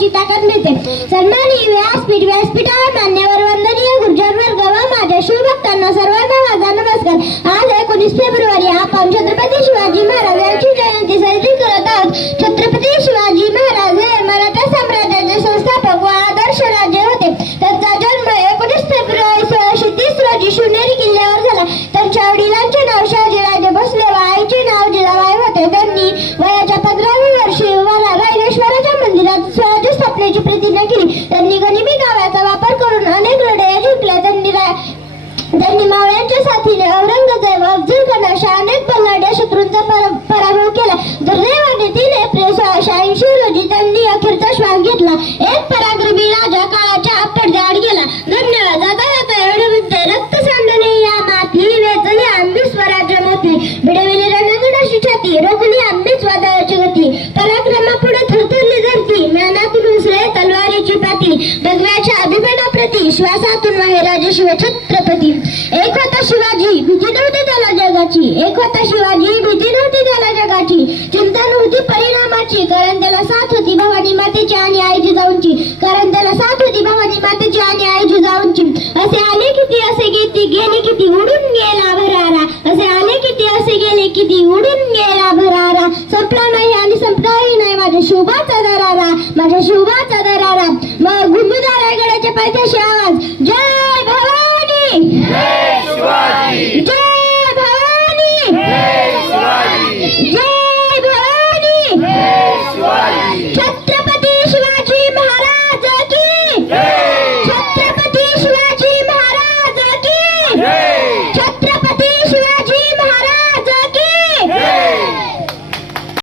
करण्याची ताकद मिळते. सन्मानी व्यासपीठ व्यासपीठावर मान्यवर वंदनीय गुर्जर वर्ग व माझ्या शिवभक्तांना सर्वांना माझा नमस्कार. आज एकोणीस फेब्रुवारी हा छत्रपती त्यांनी मावळ्यांच्या साथीने औरंगजेब अफजल खान अशा अनेक बलाढ्य शत्रूंचा पराभव केला. दुर्दैवाने तीन एप्रिल सोळाशे ऐंशी रोजी त्यांनी अखेरचा श्वास घेतला. एक पराक्रमी राजा काळाच्या पडद्याआड गेला. धन्यवाद आता आता एवढे म्हणते रक्त सांडणे या माती वेचली आम्ही स्वराज्य मोती रणगडाशी छाती रोखली विश्वासातून महाराज शिव छत्रपती. एक होता शिवाजी भीती नव्हती त्याला जगाची. एक होता शिवाजी भीती नव्हती त्याला जगाची. चिंता नव्हती परिणामाची कारण त्याला साथ होती भवानी मातेची आणि आई जिजाऊंची कारण त्याला साथ होती भवानी मातेची आणि आई जिजाऊंची असे आले किती असे किती गेले किती उडून गेला भरारा. असे आले किती असे गेले किती उडून गेला भरारा. संपला नाही आणि संपणारही नाही माझ्या शोभाचा दरारा. माझ्या शोभाचा दरारा. मग घुमदार रायगडाच्या पायथ्याशी जय भवानी जय भवानी